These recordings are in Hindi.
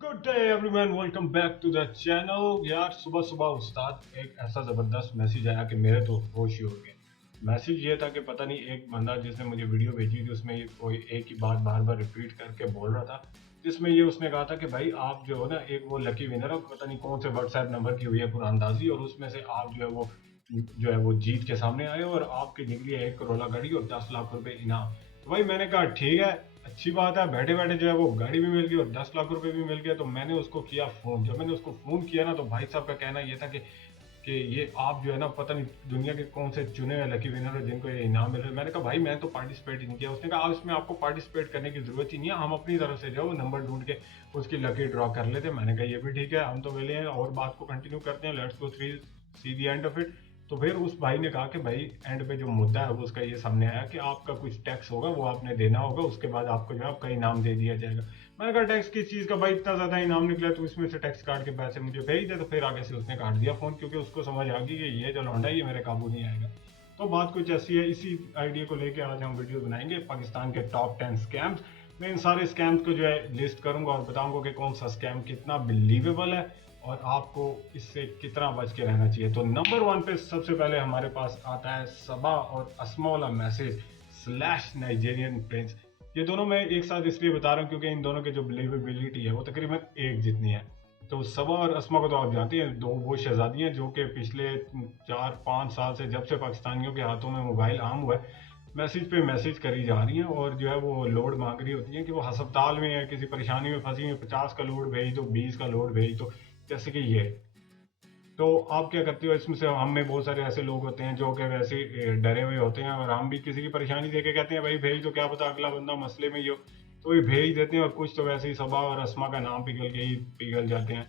Good day everyone, welcome back to the channel. यार सुबह सुबह उस्ताद एक ऐसा ज़बरदस्त मैसेज आया कि मेरे तो होश ही उड़ गए। मैसेज ये था कि पता नहीं एक बंदा जिसने मुझे वीडियो भेजी थी उसमें कोई एक ही बात बार बार रिपीट करके बोल रहा था, जिसमें ये उसने कहा था कि भाई आप जो है ना एक वो लकी विनर हो, पता नहीं कौन से व्हाट्सएप नंबर की हुई है कुरानदाजी, और उसमें से आप जो है वो जीत के सामने आए और आपकी निकली है 1 करोड़ गाड़ी और 10 लाख रुपए इनाम। तो भाई मैंने कहा ठीक है, अच्छी बात है, बैठे बैठे जो है वो गाड़ी भी मिल गई और 10 लाख रुपए भी मिल गया। तो मैंने उसको किया फ़ोन। जब मैंने उसको फ़ोन किया ना तो भाई साहब का कहना ये था कि ये आप जो है ना पता नहीं दुनिया के कौन से चुने हुए लकी विनर है जिनको ये इनाम मिल रहा है। मैंने कहा भाई मैंने तो पार्टिसिपेट ही नहीं किया। उसने कहा इसमें आपको पार्टिसिपेट करने की ज़रूरत ही नहीं है, हम अपनी तरफ से जो है वो नंबर ढूंढ के उसकी लकी ड्रॉ कर लेते हैं। मैंने कहा ये भी ठीक है, हम तो मिले हैं और बात को कंटिन्यू करते हैं, let's go three see the end of it. तो फिर उस भाई ने कहा कि भाई एंड पे जो मुद्दा है वो उसका ये सामने आया कि आपका कुछ टैक्स होगा वो आपने देना होगा, उसके बाद आपको जो है आपका इनाम दे दिया जाएगा। मैंने कहा टैक्स किस चीज़ का भाई, इतना ज़्यादा इनाम निकला तो इसमें से टैक्स काट के पैसे मुझे भेज दे। तो फिर आगे से उसने काट दिया फ़ोन, क्योंकि उसको समझ आ गई कि ये जो लौंडा है ये मेरे काबू नहीं आएगा। तो बात कुछ ऐसी है, इसी आइडिया को लेके आज हम वीडियो बनाएंगे पाकिस्तान के टॉप 10 स्कैम्स। मैं इन सारे स्कैम्स को जो है लिस्ट करूंगा और बताऊंगा कि कौन सा स्कैम कितना बिलीवेबल है और आपको इससे कितना बच के रहना चाहिए। तो नंबर 1 पे सबसे पहले हमारे पास आता है सबा और अस्मा वाला मैसेज स्लैश नाइजेरियन प्रिंस। ये दोनों मैं एक साथ इसलिए बता रहा हूँ क्योंकि इन दोनों की जो बिलीवेबिलिटी है वो तकरीबन एक जितनी है। तो सबा और अस्मा को तो आप जानते हैं, दो वो शहजादी हैं जो कि पिछले 4-5 साल से जब से पाकिस्तानियों के हाथों में मोबाइल आम हुआ है मैसेज पे मैसेज करी जा रही हैं और जो है वो लोड मांग रही होती हैं कि वो हस्पताल में है, किसी परेशानी में फंसी है, 50 का लोड भेज दो, 20 का लोड भेज दो, जैसे कि ये। तो आप क्या करते हो, इसमें से हम में बहुत सारे ऐसे लोग होते हैं जो कि वैसे डरे हुए होते हैं और हम भी किसी की परेशानी देख के कहते हैं भाई भेज दो, क्या पता अगला बंदा मसले में ही हो। तो ये भेज देते हैं और कुछ तो वैसे ही सबा और अस्मा का नाम पिघल के ही पिघल जाते हैं,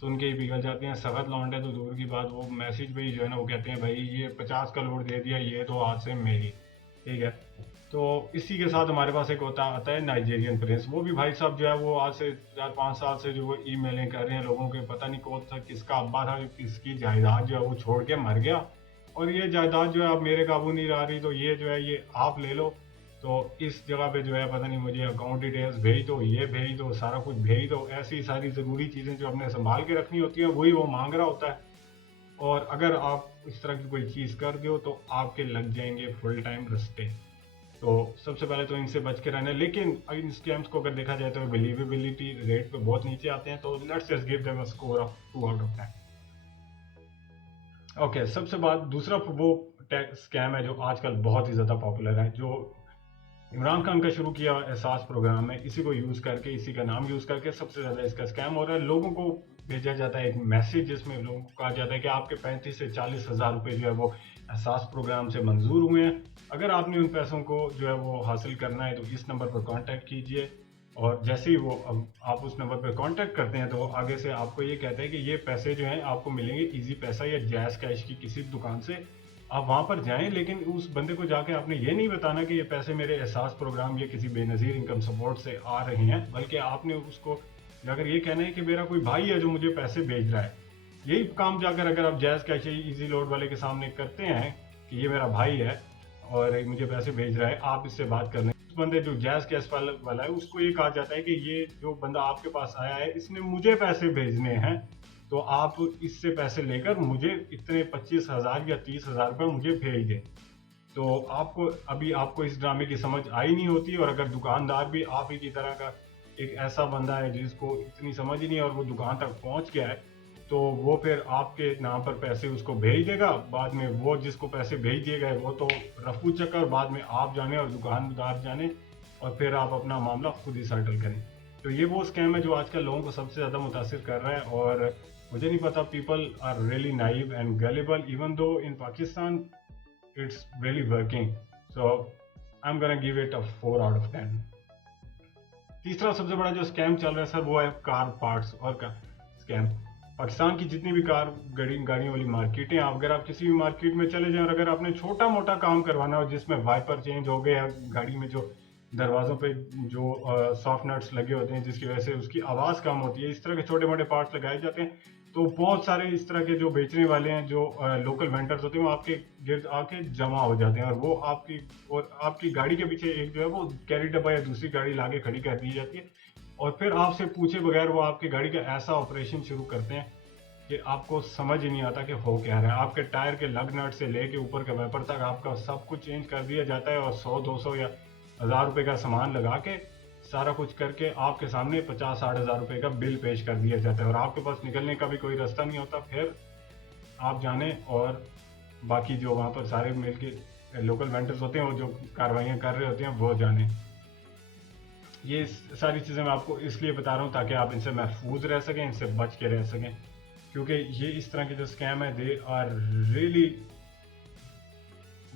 सुन के ही पिघल जाते हैं। सख्त लौंडे तो दूर की बात, वो मैसेज पे ही जो है ना वो कहते हैं भाई ये 50 का लोड दे दिया, ये तो आज से मेरी। ठीक है। तो इसी के साथ हमारे पास एक होता आता है नाइजेरियन प्रिंस। वो भी भाई साहब जो है वो आज से 4-5 साल से जो वो ईमेलें कर रहे हैं लोगों के, पता नहीं कौन सा किसका अब्बा था, किसकी जायदाद जो है वो छोड़ के मर गया और ये जायदाद जो है अब मेरे काबू नहीं रह रही, तो ये जो है ये आप ले लो। तो इस जगह पे जो है पता नहीं मुझे अकाउंट डिटेल्स भेज दो, ये भेज दो, सारा कुछ भेज दो। ऐसी सारी ज़रूरी चीज़ें जो हमने संभाल के रखनी होती हैं वही वो मांग रहा होता है। और अगर आप इस तरह की कोई चीज़ कर दो तो आपके लग जाएंगे फुल टाइम रस्ते। तो सबसे पहले तो इनसे बच के रहना है, लेकिन इन स्कैम्स को अगर देखा जाए तो बिलीवेबिलिटी रेट पे बहुत नीचे आते हैं। तो let's just give them a score of 2 out of 10। Okay, सबसे बाद दूसरा वो स्कैम है जो आजकल बहुत ही ज़्यादा पॉपुलर है, जो इमरान खान का शुरू किया एहसास प्रोग्राम है, इसी को यूज़ करके, इसी का नाम यूज़ करके सबसे ज़्यादा इसका स्कैम हो रहा है। लोगों को भेजा जाता है एक मैसेज जिसमें लोगों को कहा जाता है कि आपके 35 से 40 हज़ार रुपये जो है वो एहसास प्रोग्राम से मंजूर हुए हैं। अगर आपने उन पैसों को जो है वो हासिल करना है तो इस नंबर पर कांटेक्ट कीजिए। और जैसे ही वो अब आप उस नंबर पर कांटेक्ट करते हैं तो आगे से आपको ये कहता है कि ये पैसे जो हैं आपको मिलेंगे इजी पैसा या जैज़ कैश की किसी दुकान से। आप वहाँ पर जाएं, लेकिन उस बंदे को जाके आपने ये नहीं बताना कि ये पैसे मेरे एहसास प्रोग्राम या किसी बेनज़ीर इनकम सपोर्ट से आ रहे हैं, बल्कि आपने उसको जाकर ये कहना है कि मेरा कोई भाई है जो मुझे पैसे भेज रहा है। यही काम जाकर अगर आप जैज़ कैश इजी लोड वाले के सामने करते हैं कि ये मेरा भाई है और मुझे पैसे भेज रहा है, आप इससे बात कर लें। उस बंदे जो जैज़ कैश वाला है उसको ये कहा जाता है कि ये जो बंदा आपके पास आया है इसने मुझे पैसे भेजने हैं, तो आप इससे पैसे लेकर मुझे इतने 25 हज़ार या 30 हज़ार रुपये मुझे भेज दें। तो आपको इस ड्रामे की समझ आई नहीं होती, और अगर दुकानदार भी आप ही की तरह का एक ऐसा बंदा है जिसको इतनी समझ ही नहीं है और वो दुकान तक पहुंच गया है, तो वो फिर आपके नाम पर पैसे उसको भेज देगा। बाद में वो जिसको पैसे भेज दिए गए वो तो रफू चक्कर, बाद में आप जाने और दुकानदार जाने और फिर आप अपना मामला खुद ही सेटल करें। तो ये वो स्कैम है जो आजकल लोगों को सबसे ज़्यादा मुतासिर कर रहा है। और मुझे नहीं पता, people are really naive and gullible even though in Pakistan it's really working. So I'm gonna give it a 4 out of 10. तीसरा सबसे बड़ा जो स्कैम चल रहा है सर वो है कार पार्ट्स और का स्कैम। पाकिस्तान की जितनी भी गाड़ियों वाली मार्केटें हैं, अगर आप किसी भी मार्केट में चले जाएं और अगर आपने छोटा मोटा काम करवाना हो जिसमें वाइपर चेंज हो गए या गाड़ी में जो दरवाज़ों पे जो सॉफ्ट नट्स लगे होते हैं जिसकी वजह से उसकी आवाज़ कम होती है, इस तरह के छोटे मोटे पार्ट्स लगाए जाते हैं। तो बहुत सारे इस तरह के जो बेचने वाले हैं, जो लोकल वेंडर्स होते हैं, वो आपके गिर्द आके जमा हो जाते हैं और आपकी गाड़ी के पीछे एक जो है वो कैरी डब्बा या दूसरी गाड़ी लाके खड़ी कर दी जाती है। और फिर आपसे पूछे बगैर वो आपकी गाड़ी का ऐसा ऑपरेशन शुरू करते हैं कि आपको समझ ही नहीं आता कि हो क्या रहा है। आपके टायर के लग नट से लेके ऊपर के वाइपर तक आपका सब कुछ चेंज कर दिया जाता है और 100-200 या 1000 रुपए का सामान लगा के सारा कुछ करके आपके सामने 50-60 हज़ार रुपए का बिल पेश कर दिया जाता है और आपके पास निकलने का भी कोई रास्ता नहीं होता। फिर आप जाने और बाकी जो वहाँ पर सारे मिलके लोकल वेंडर्स होते हैं वो जो कार्रवाइयाँ कर रहे होते हैं वो जाने। ये सारी चीज़ें मैं आपको इसलिए बता रहा हूँ ताकि आप इनसे महफूज रह सकें, इनसे बच के रह सकें, क्योंकि ये इस तरह के जो स्कैम है they are really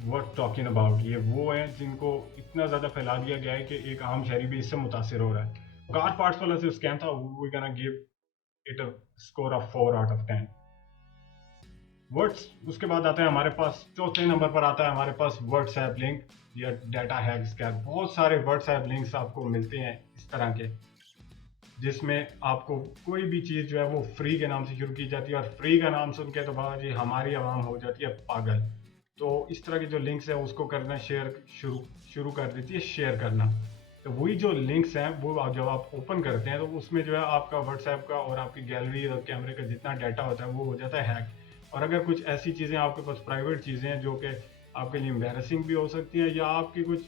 worth talking about. ये वो हैं जिनको इतना ज़्यादा फैला दिया गया है कि एक आम शहरी भी इससे मुतासिर हो रहा है। कार पार्ट्स वाला जो स्कैम था we gonna give it a score of 4 out of 10 words. उसके बाद आता है हमारे पास चौथे नंबर पर आता है हमारे पास व्हाट्सएप लिंक या डाटा हैक स्कैम। बहुत सारे व्हाट्सएप लिंक्स आपको मिलते हैं इस तरह के, जिसमें आपको कोई भी चीज़ जो है वो फ्री के नाम से शुरू की जाती है और फ्री का नाम सुन के तो बाबा जी हमारी आवाम हो जाती है पागल। तो इस तरह के जो लिंक्स हैं उसको करना शेयर शुरू कर देती है शेयर करना। तो वही जो लिंक्स हैं वो जब आप ओपन करते हैं तो उसमें जो है आपका व्हाट्सएप का और आपकी गैलरी और कैमरे का जितना डाटा होता है वो हो जाता है हैक। और अगर कुछ ऐसी चीज़ें आपके पास प्राइवेट चीज़ें हैं जो कि आपके लिए एम्बैरसिंग भी हो सकती हैं या आपकी कुछ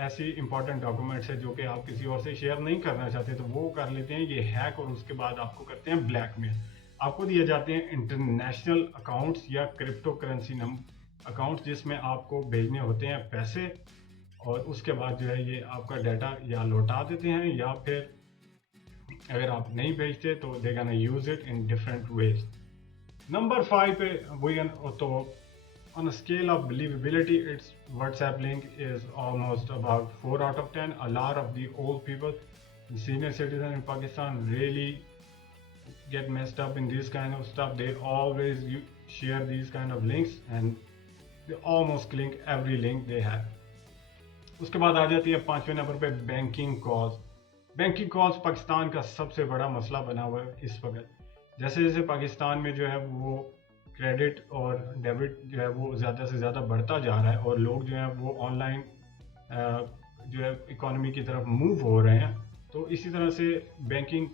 ऐसी इंपॉर्टेंट डॉक्यूमेंट्स है जो कि आप किसी और से शेयर नहीं करना चाहते तो वो कर लेते हैं ये हैक और उसके बाद आपको करते हैं ब्लैकमेल। आपको दिए जाते हैं इंटरनेशनल अकाउंट्स या क्रिप्टो करेंसी अकाउंट्स जिसमें आपको भेजने होते हैं पैसे और उसके बाद जो है ये आपका डाटा या लौटा देते हैं या फिर अगर आप नहीं भेजते तो they gonna use it in different ways. Number 5 पे वही तो on a scale of believability, its WhatsApp link is almost about 4 out of 10. A lot of the old people, the senior citizens in Pakistan, really get messed up in this kind of stuff. They always share these kind of links and they almost click every link they have. उसके बाद आ जाती है 5वें नंबर पे banking calls. Banking calls Pakistan का सबसे बड़ा मसला बना हुआ है इस वक्त। जैसे जैसे पाकिस्तान में जो है वो क्रेडिट और डेबिट जो है वो ज़्यादा से ज़्यादा बढ़ता जा रहा है और लोग जो है वो ऑनलाइन जो है इकोनॉमी की तरफ मूव हो रहे हैं, तो इसी तरह से बैंकिंग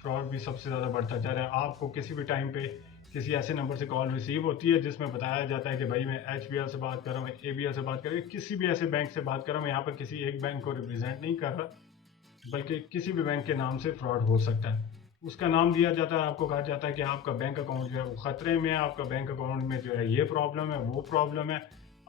फ्रॉड भी सबसे ज़्यादा बढ़ता जा रहा है। आपको किसी भी टाइम पे किसी ऐसे नंबर से कॉल रिसीव होती है जिसमें बताया जाता है कि भाई मैं HBL से बात कर रहा हूँ, मैं ABL से बात कर रहा हूँ, किसी भी ऐसे बैंक से बात कर रहा हूँ। यहाँ पर किसी एक बैंक को रिप्रेजेंट नहीं कर रहा बल्कि किसी भी बैंक के नाम से फ्रॉड हो सकता है। उसका नाम दिया जाता है, आपको कहा जाता है कि आपका बैंक अकाउंट जो है वो ख़तरे में है, आपका बैंक अकाउंट में जो है ये प्रॉब्लम है वो प्रॉब्लम है,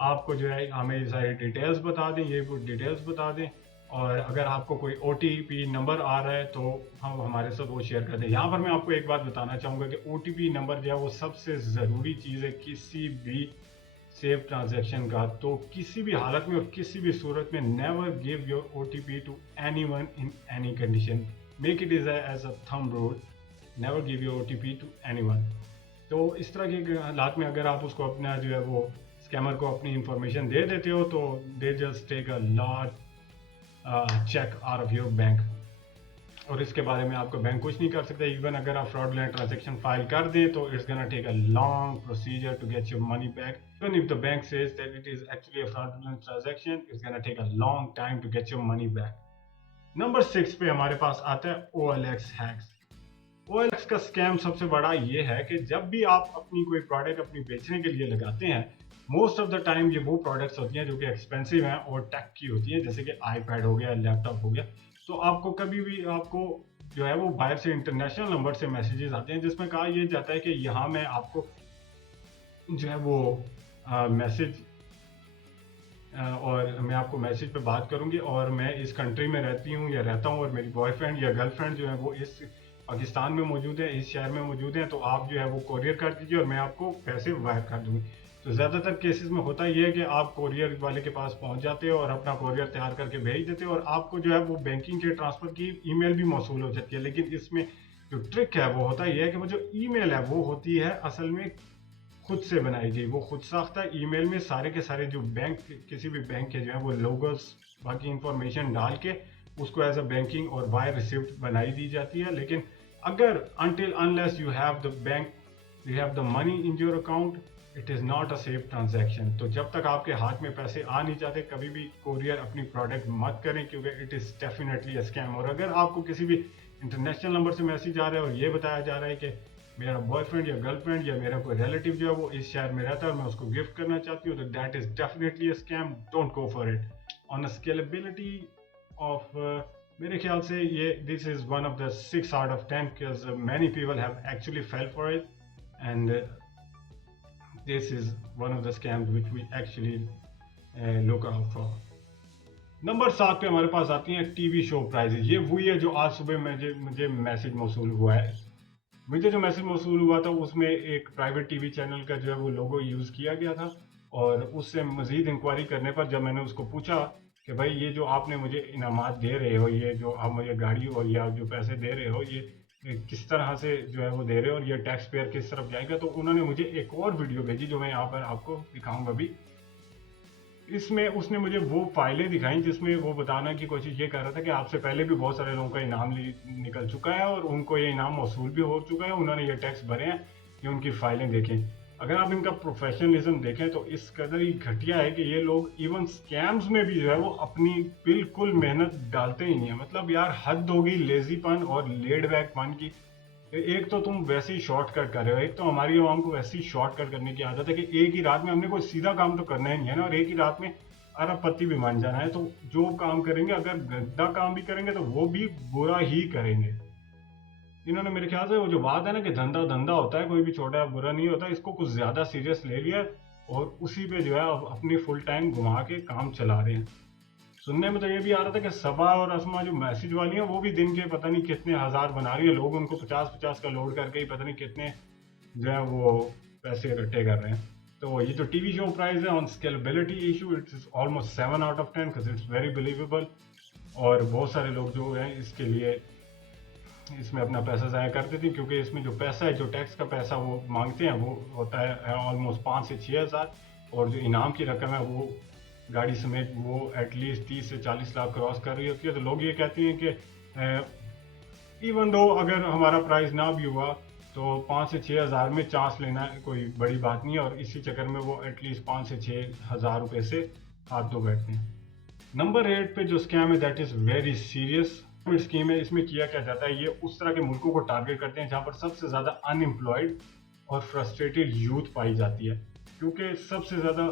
आपको जो है हमें ये सारी डिटेल्स बता दें, ये कुछ डिटेल्स बता दें और अगर आपको कोई OTP नंबर आ रहा है तो हम हमारे साथ वो शेयर कर दें। यहाँ पर मैं आपको एक बात बताना चाहूँगा कि OTP नंबर जो है वो सबसे ज़रूरी चीज़ है किसी भी सेफ ट्रांजैक्शन का। तो किसी भी हालत में और किसी भी सूरत में never give your OTP to anyone in any condition. Make it is as a thumb rule, never give your OTP to anyone. तो इस तरह के हालात में अगर आप उसको अपना जो है वो स्कैमर को अपनी इंफॉर्मेशन दे देते हो तो they just take a lot check out of your bank और इसके बारे में आपका बैंक कुछ नहीं कर सकता। इवन अगर आप फ्रॉडलेंट ट्रांजैक्शन फाइल कर दें तो it's gonna take a long procedure to get your money back. Even if the bank says that it is actually a fraudulent transaction, it's gonna take a long time to get your money back. Number 6 पे हमारे पास आता है OLX हैक्स। OLX का स्कैम सबसे बड़ा ये है कि जब भी आप अपनी कोई प्रोडक्ट अपनी बेचने के लिए लगाते हैं, मोस्ट ऑफ द टाइम ये वो प्रोडक्ट्स होती हैं जो कि एक्सपेंसिव हैं और टेक की होती हैं, जैसे कि iPad हो गया, लैपटॉप हो गया। तो आपको कभी भी आपको जो है वो बाहर से इंटरनेशनल नंबर से मैसेजेस आते हैं जिसमें कहा यह जाता है कि यहाँ मैं आपको जो है वो मैसेज और मैं आपको मैसेज पे बात करूंगी और मैं इस कंट्री में रहती हूँ या रहता हूँ और मेरी बॉयफ्रेंड या गर्लफ्रेंड जो है वो इस पाकिस्तान में मौजूद है, इस शहर में मौजूद है, तो आप जो है वो कोरियर कर दीजिए और मैं आपको पैसे वायर कर दूंगी। तो ज़्यादातर केसेस में होता ये है कि आप कोरियर वाले के पास पहुंच जाते हो और अपना कोरियर तैयार करके भेज देते हो और आपको जो है वो बैंकिंग के ट्रांसफ़र की ईमेल भी मौसूल हो जाती है। लेकिन इसमें जो ट्रिक है वो होता ये है कि वो जो ईमेल है वो होती है असल में खुद से बनाई गई, वो खुद साख्ता ईमेल में सारे के सारे जो बैंक किसी भी बैंक के जो है वो लोगोस बाकी इंफॉर्मेशन डाल के उसको एज अ बैंकिंग और वायर रिसिप्ट बनाई दी जाती है। लेकिन अगर until unless you have the bank, you have the money in your account, it is not a safe transaction. तो जब तक आपके हाथ में पैसे आ नहीं जाते कभी भी कोरियर अपनी प्रोडक्ट मत करें, क्योंकि it is definitely a scam. और अगर आपको किसी भी इंटरनेशनल नंबर से मैसेज आ रहा है और ये बताया जा रहा है कि मेरा बॉयफ्रेंड या गर्लफ्रेंड या मेरा कोई रिलेटिव जो है वो इस शहर में रहता है और मैं उसको गिफ्ट करना चाहती हूँ, तो that is definitely a scam. Don't go for it. On a scalability of मेरे ख्याल से ये this is one of the 6 out of 10 because many people have actually fail for it and this is one of the scams which we actually look out for. Number 7 पे हमारे पास आती हैं टीवी शो प्राइजेज। ये वही है जो आज सुबह मुझे मैसेज मौसूल हुआ है। मुझे जो मैसेज मौसूल हुआ था उसमें एक प्राइवेट टीवी चैनल का जो है वो लोगो यूज़ किया गया था, और उससे मज़ीद इंक्वायरी करने पर जब मैंने उसको पूछा कि भाई ये जो आपने मुझे इनामात दे रहे हो, ये जो आप मुझे गाड़ी और या जो पैसे दे रहे हो, ये किस तरह से जो है वो दे रहे हो और ये टैक्स पेयर किस तरफ जाएगा, तो उन्होंने मुझे एक और वीडियो भेजी जो मैं यहाँ पर आपको दिखाऊंगा अभी। इसमें उसने मुझे वो फाइलें दिखाई जिसमें वो बताने की कोशिश ये कर रहा था कि आपसे पहले भी बहुत सारे लोगों का इनाम निकल चुका है और उनको ये इनाम मौसूल भी हो चुका है, उन्होंने ये टैक्स भरे हैं, ये उनकी फाइलें देखें। अगर आप इनका प्रोफेशनलिज्म देखें तो इस कदर ही घटिया है कि ये लोग इवन स्कैम्स में भी जो है वो अपनी बिल्कुल मेहनत डालते ही नहीं है। मतलब यार हद होगी लेजीपन और लेड बैकपन की। एक तो तुम वैसे ही शॉर्टकट कर रहे हो, एक तो हमारी आवाम को वैसे ही शॉर्टकट करने की आदत है कि एक ही रात में हमने कोई सीधा काम तो करना ही नहीं है ना, और एक ही रात में अरबपति भी मान जाना है। तो जो काम करेंगे, अगर गंदा काम भी करेंगे तो वो भी बुरा ही करेंगे। इन्होंने मेरे ख्याल से वो जो बात है ना कि धंधा धंधा होता है, कोई भी छोटा या बुरा नहीं होता, इसको कुछ ज्यादा सीरियस ले लिया और उसी पे जो है अपनी फुल टाइम घुमा के काम चला रहे हैं। सुनने में तो ये भी आ रहा था कि सबा और असमा जो मैसेज वाली हैं वो भी दिन के पता नहीं कितने हजार बना रही है, लोग उनको 50-50 का लोड करके ही पता नहीं कितने जो है वो पैसे इकट्ठे कर रहे हैं। तो ये जो टीवी शो प्राइस है on scalability issue, it's is almost 7 out of 10 because it's very believable. और बहुत सारे लोग जो हैं इसके लिए इसमें अपना पैसा ज़ाया करते थे, क्योंकि इसमें जो पैसा है, जो टैक्स का पैसा वो मांगते हैं वो होता है ऑलमोस्ट 5 से 6 हज़ार, और जो इनाम की रकम है वो गाड़ी समेत वो एटलीस्ट 30 से 40 लाख क्रॉस कर रही होती है। तो लोग ये कहते हैं कि इवन दो अगर हमारा प्राइस ना भी हुआ तो 5 से 6 हज़ार में चांस लेना कोई बड़ी बात नहीं है, और इसी चक्कर में वो एटलीस्ट 5 से 6 हज़ार रुपये से हाथ धो बैठते हैं। नंबर 8 पे जो स्कैम है that is very serious scheme है। इसमें किया क्या जाता है, ये उस तरह के मुल्कों को टारगेट करते हैं जहाँ पर सबसे ज़्यादा अनएम्प्लॉयड और फ्रस्ट्रेटेड यूथ पाई जाती है, क्योंकि सबसे ज़्यादा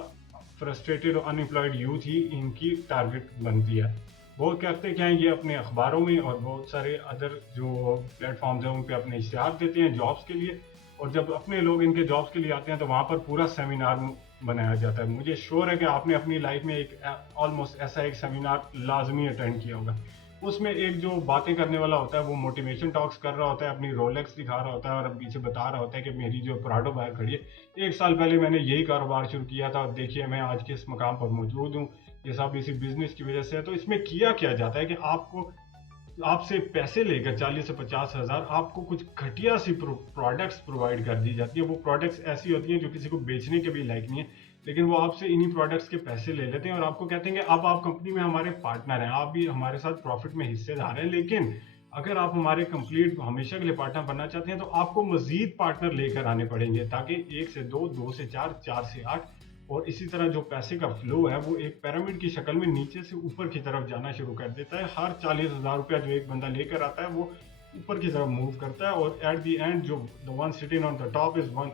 फ्रस्ट्रेटेड और अनएम्प्लॉयड यूथ ही इनकी टारगेट बनती है। वो करते क्या हैं, ये अपने अखबारों में और बहुत सारे अदर जो प्लेटफॉर्म्स हैं उन पे अपने इश्तिहार देते हैं जॉब्स के लिए, और जब अपने लोग इनके जॉब्स के लिए आते हैं तो वहाँ पर पूरा सेमिनार बनाया जाता है। मुझे श्योर है कि आपने अपनी लाइफ में एक ऑलमोस्ट ऐसा एक सेमिनार लाजमी अटेंड किया होगा। उसमें एक जो बातें करने वाला होता है वो मोटिवेशन टॉक्स कर रहा होता है, अपनी रोलेक्स दिखा रहा होता है और पीछे बता रहा होता है कि मेरी जो प्राडो बाइक खड़ी है 1 साल पहले मैंने यही कारोबार शुरू किया था और देखिए मैं आज किस मकाम पर मौजूद हूँ, ये सब इसी बिजनेस की वजह से है। तो इसमें किया क्या जाता है कि आपसे पैसे लेकर 40 से 50 हज़ार आपको कुछ घटिया सी प्रोडक्ट्स प्रोवाइड कर दी जाती है। वो प्रोडक्ट्स ऐसी होती हैं जो किसी को बेचने के भी लायक नहीं है, लेकिन वो आपसे इन्हीं प्रोडक्ट्स के पैसे ले लेते हैं और आपको कहते हैं कि अब आप कंपनी में हमारे पार्टनर हैं, आप भी हमारे साथ प्रॉफिट में हिस्सेदार हैं, लेकिन अगर आप हमारे कंप्लीट हमेशा के लिए पार्टनर बनना चाहते हैं तो आपको मजीद पार्टनर लेकर आने पड़ेंगे, ताकि 1 से 2, 2 से 4, 4 से 8, और इसी तरह जो पैसे का फ्लो है वो एक पिरामिड की शक्ल में नीचे से ऊपर की तरफ जाना शुरू कर देता है। हर 40 हज़ार रुपया जो एक बंदा लेकर आता है वो ऊपर की तरफ मूव करता है, और एट द एंड जो the one sitting on the top is one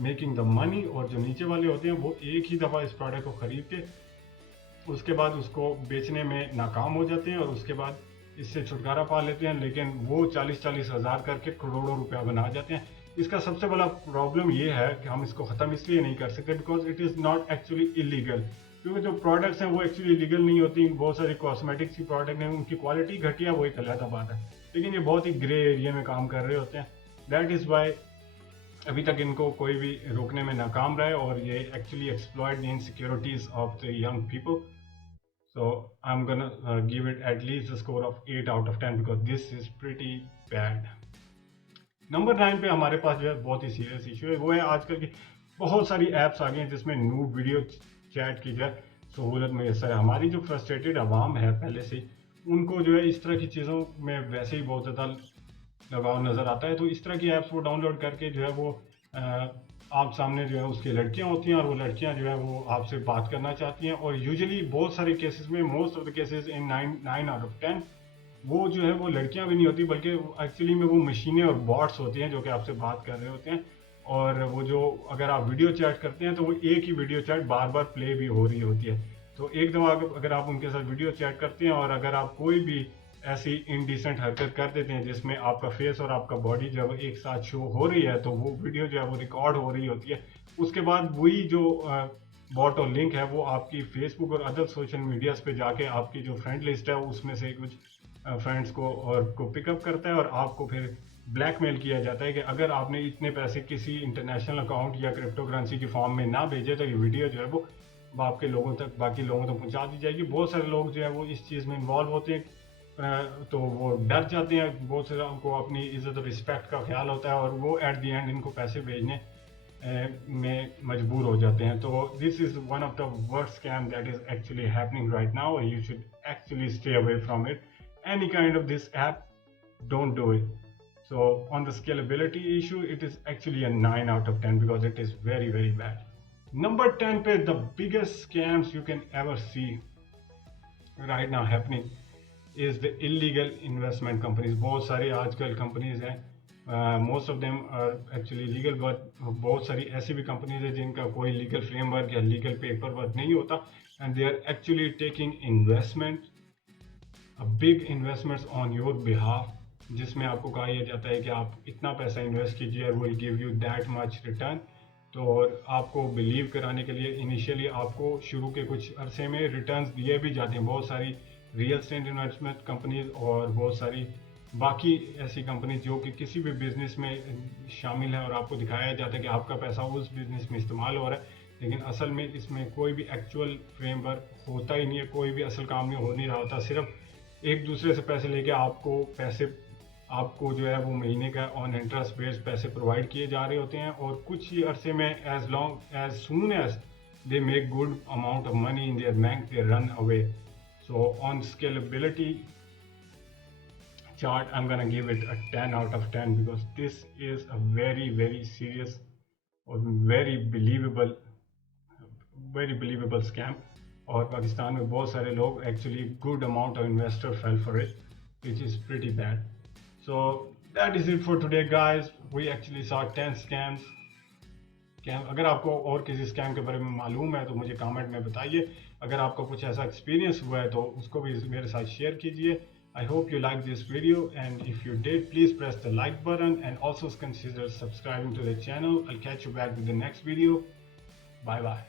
making the money, और जो नीचे वाले होते हैं वो एक ही दफ़ा इस प्रोडक्ट को खरीद के उसके बाद उसको बेचने में नाकाम हो जाते हैं और उसके बाद इससे छुटकारा पा लेते हैं, लेकिन वो 40-40 हज़ार करके करोड़ों रुपया बना जाते हैं। इसका सबसे बड़ा प्रॉब्लम ये है कि हम इसको ख़त्म इसलिए नहीं कर सकते because it is not actually illegal, क्योंकि जो प्रोडक्ट्स हैं वो एक्चुअली लीगल नहीं होती। बहुत सारी कॉस्मेटिक्स की प्रोडक्ट हैं, उनकी क्वालिटी घटिया, वो एक अलग बात है, लेकिन ये बहुत ही ग्रे एरिया में काम कर रहे होते हैं। दैट इज़ वाई अभी तक इनको कोई भी रोकने में नाकाम रहा है, और ये actually exploit the insecurities of the young people. So I'm gonna give it at least a score of 8 out of 10 because this is pretty bad. Number 9 पे हमारे पास जो है बहुत ही सीरियस इशू है, वो है आजकल की बहुत सारी ऐप्स आ गई हैं जिसमें न्यूड वीडियो चैट की जो है सहूलत मैसर है। हमारी जो फ्रस्ट्रेटेड आवाम है पहले से, उनको जो है इस तरह की चीज़ों में वैसे ही बहुत ज़्यादा लगाव नज़र आता है, तो इस तरह की ऐप्स वो डाउनलोड करके जो है वो आप सामने जो है उसकी लड़कियां होती हैं और वो लड़कियां जो है वो आपसे बात करना चाहती हैं, और यूजुअली बहुत सारे केसेस में, most of the cases in 9 out of 10, वो जो है वो लड़कियां भी नहीं होती, बल्कि एक्चुअली में वो मशीनें और बॉट्स होती हैं जो कि आपसे बात कर रहे होते हैं। और वो जो अगर आप वीडियो चैट करते हैं तो वो एक ही वीडियो चैट बार बार प्ले भी हो रही होती है। तो एक दफ़ा अगर आप उनके साथ वीडियो चैट करते हैं और अगर आप कोई भी ऐसी इनडिसेंट हरकत कर देते हैं जिसमें आपका फेस और आपका बॉडी जो है एक साथ शो हो रही है, तो वो वीडियो जो है वो रिकॉर्ड हो रही होती है। उसके बाद वही जो बॉट और लिंक है वो आपकी फेसबुक और अदर सोशल मीडियाज पे जाके आपकी जो फ्रेंड लिस्ट है उसमें से कुछ फ्रेंड्स को पिकअप करता है, और आपको फिर ब्लैकमेल किया जाता है कि अगर आपने इतने पैसे किसी इंटरनेशनल अकाउंट या क्रिप्टो करेंसी की फॉर्म में ना भेजे तो ये वीडियो जो है वो आपके लोगों तक, बाकी लोगों तक पहुंचा दी जाएगी। बहुत सारे लोग जो है वो इस चीज़ में इन्वॉल्व होते हैं, तो वो डर जाते हैं, बहुत सारे उनको अपनी इज्जत और रिस्पेक्ट का ख्याल होता है, और वो एट द एंड इनको पैसे भेजने में मजबूर हो जाते हैं। तो this is one of the worst scam that is actually happening right now, you should actually stay away from it. Any kind of this app, don't do it. So on the scalability issue, it is actually a 9 out of 10 because it is very, very bad. Number 10 पे the biggest scams you can ever see right now happening is the illegal investment companies. बहुत सारी आजकल companies हैं, most of them are actually legal, but बहुत सारी ऐसी भी companies हैं जिनका कोई legal framework या legal paperwork नहीं होता, and they are actually taking investment, big investments on your behalf, जिसमें आपको कहा यह जाता है कि आप इतना पैसा इन्वेस्ट कीजिए, will give you that much return. तो और आपको बिलीव कराने के लिए इनिशियली आपको शुरू के कुछ अरसे में रिटर्न्स दिए भी जाते हैं। बहुत सारी रियल एस्टेट इन्वेस्टमेंट कंपनीज और बहुत सारी बाकी ऐसी कंपनीज जो कि किसी भी बिजनेस में शामिल है, और आपको दिखाया जाता है कि आपका पैसा उस बिजनेस में इस्तेमाल हो रहा है, लेकिन असल में इसमें कोई भी एक्चुअल फ्रेमवर्क होता ही नहीं है, कोई भी असल काम नहीं हो नहीं रहा होता, सिर्फ एक दूसरे से पैसे लेके आपको जो है वो महीने का ऑन इंटरेस्ट बेस्ड पैसे प्रोवाइड किए जा रहे होते हैं, और कुछ ही अरसे में as soon as they make good amount of money in their bank, they run away. So on scalability chart, I'm gonna give it a 10 out of 10 because this is a very, very serious or very believable scam. और पाकिस्तान में बहुत सारे लोग actually good amount of investor fell for it, which is pretty bad. So that is it for today, guys. We actually saw 10 scams. अगर आपको और किसी स्कैम के बारे में मालूम है तो मुझे कमेंट में बताइए। अगर आपको कुछ ऐसा एक्सपीरियंस हुआ है तो उसको भी मेरे साथ शेयर कीजिए। I hope you liked this video, and if you did, please press the like button and also consider subscribing to the channel. I'll catch you back with the next video. Bye bye.